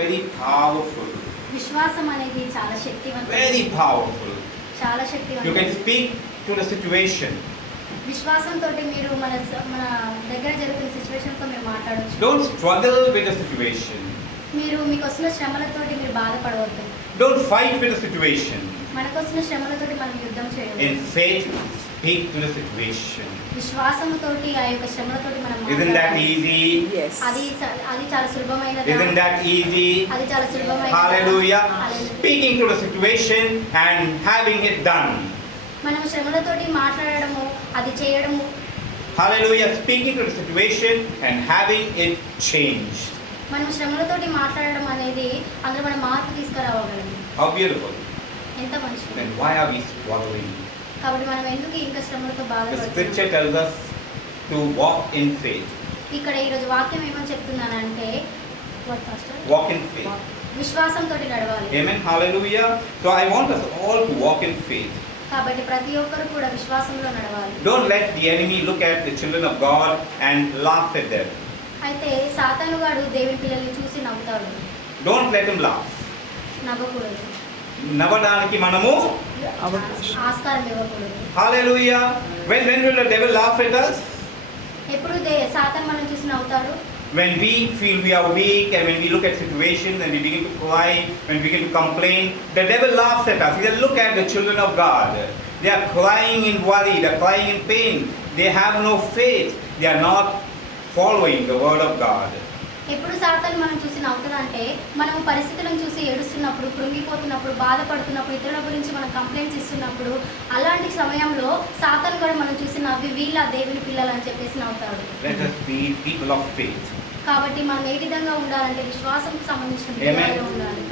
Very powerful. విశ్వాసం అనేది చాలా శక్తివంతం. Very powerful. చాలా You శక్తివంతం. can speak to the situation. విశ్వాసంతో మీరు మన దగ్గర జరుగుతున్న సిచ్యువేషన్ తో మీరు మాట్లాడొచ్చు. Don't struggle with the situation. మీకు వస్తున్న శ్రమలతోటి మీరు బాధపడవద్దు. Don't fight with the situation. మనకు వస్తున్న శ్రమలతోటి మనం యుద్ధం చేయవద్దు. In faith, speak to the situation. విశ్వాసంతోటి ఆ యొక్క శ్రమలతోటి మనం Isn't that మాట్లాడాలి. easy? Yes. అది చాలా సులభమైనది. Isn't that easy? అది చాలా సులభమైనది. Hallelujah. Hallelujah. Speaking to the situation and having it done. మనం శ్రమలతోటి మాట్లాడడము, అది చేయడము. Hallelujah. Speaking to the situation and having it changed. మనం శ్రమలతోటి మాట్లాడడం అనేది అందులో మనం మార్పు తీసుకురావగలం. How beautiful. ఎంత మంచిది. Then why are we struggling? కాబట్టి మనం ఎందుకు ఇంకా శ్రమలతో The బాధపడుతున్నాం? scripture tells us to walk in faith. ఇక్కడ ఈరోజు వాక్యం ఏమని చెప్తున్నానంటే Walk in faith. విశ్వాసంతో నడవాలి. Amen. Hallelujah. So I want us all to walk in faith. కాబట్టి ప్రతి ఒక్కరు కూడా విశ్వాసంలో నడవాలి. Don't let the enemy look at the children of God and laugh at them. అయితే సాతానుగాడు దేవుని పిల్లల్ని చూసి నవ్వుతాడు. Don't let him laugh. నవ్వకూడదు. నవ్వడానికి మనము ఆస్కారం ఇవ్వకూడదు. Hallelujah. When will the devil laugh at us? ఎప్పుడు సాతాను మనం చూసి నవ్వుతాడు? When we feel we are weak and when we look at situations and we begin to cry, when we begin to complain, the devil laughs at us. He says, look at the children of God. They are crying in worry, they are crying in pain. They have no faith. They are not following the word of God. ఎప్పుడు సాతాను మనం చూసి నవ్వుతుందంటే మనం పరిస్థితులను చూసి ఏడుస్తున్నప్పుడు, కృంగిపోతున్నప్పుడు, బాధపడుతున్నప్పుడు, ఇతరుల గురించి మనం కంప్లైంట్స్ ఇస్తున్నప్పుడు, అలాంటి సమయంలో సాతాను కూడా మనం చూసి నవ్వి వీళ్ళ దేవుని పిల్లలు అని చెప్పేసి నవ్వుతాడు. Let us be people of faith. కాబట్టి మనం ఏ విధంగా ఉండాలంటే విశ్వాసంకు సంబంధించిన Amen. పిల్లలుగా ఉండాలి.